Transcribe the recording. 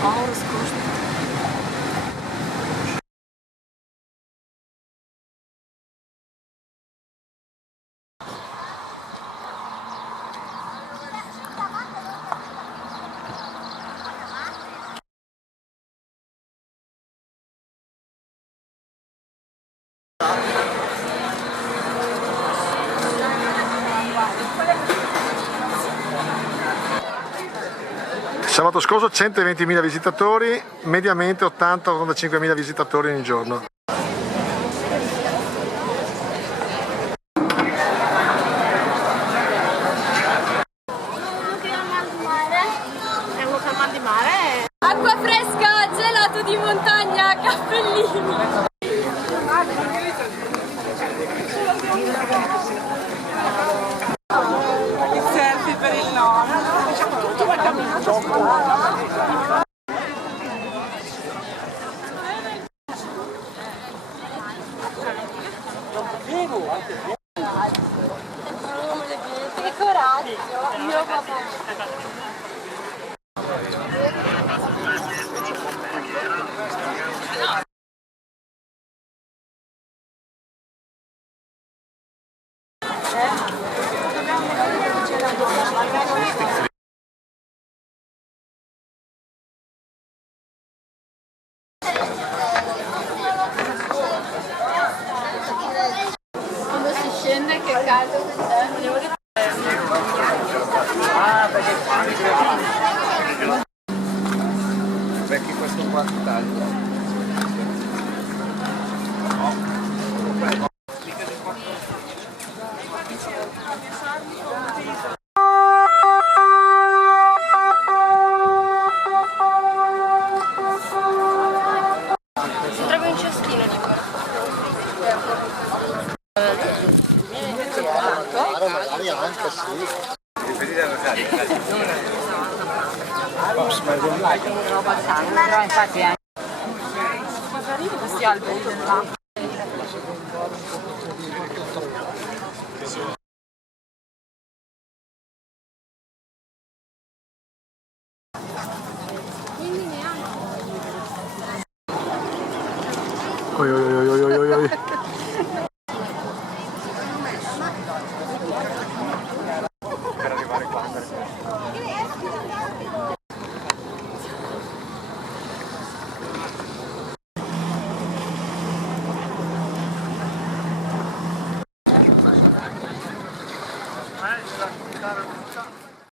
Alles kostet. Sabato scorso 120.000 visitatori, mediamente 80-85.000 visitatori ogni giorno. Acqua fresca, gelato di montagna, cappellini. Selfie per il nonno. Che coraggio, mio papà. Quando si scende che caldo che c'è. Perché questo qua taglio. Trovi un cestino di Magari anche sì. Però infatti è questi alberi là. Oi, oi, oi, oi, oi, oi. Per arrivare qua. Guarda.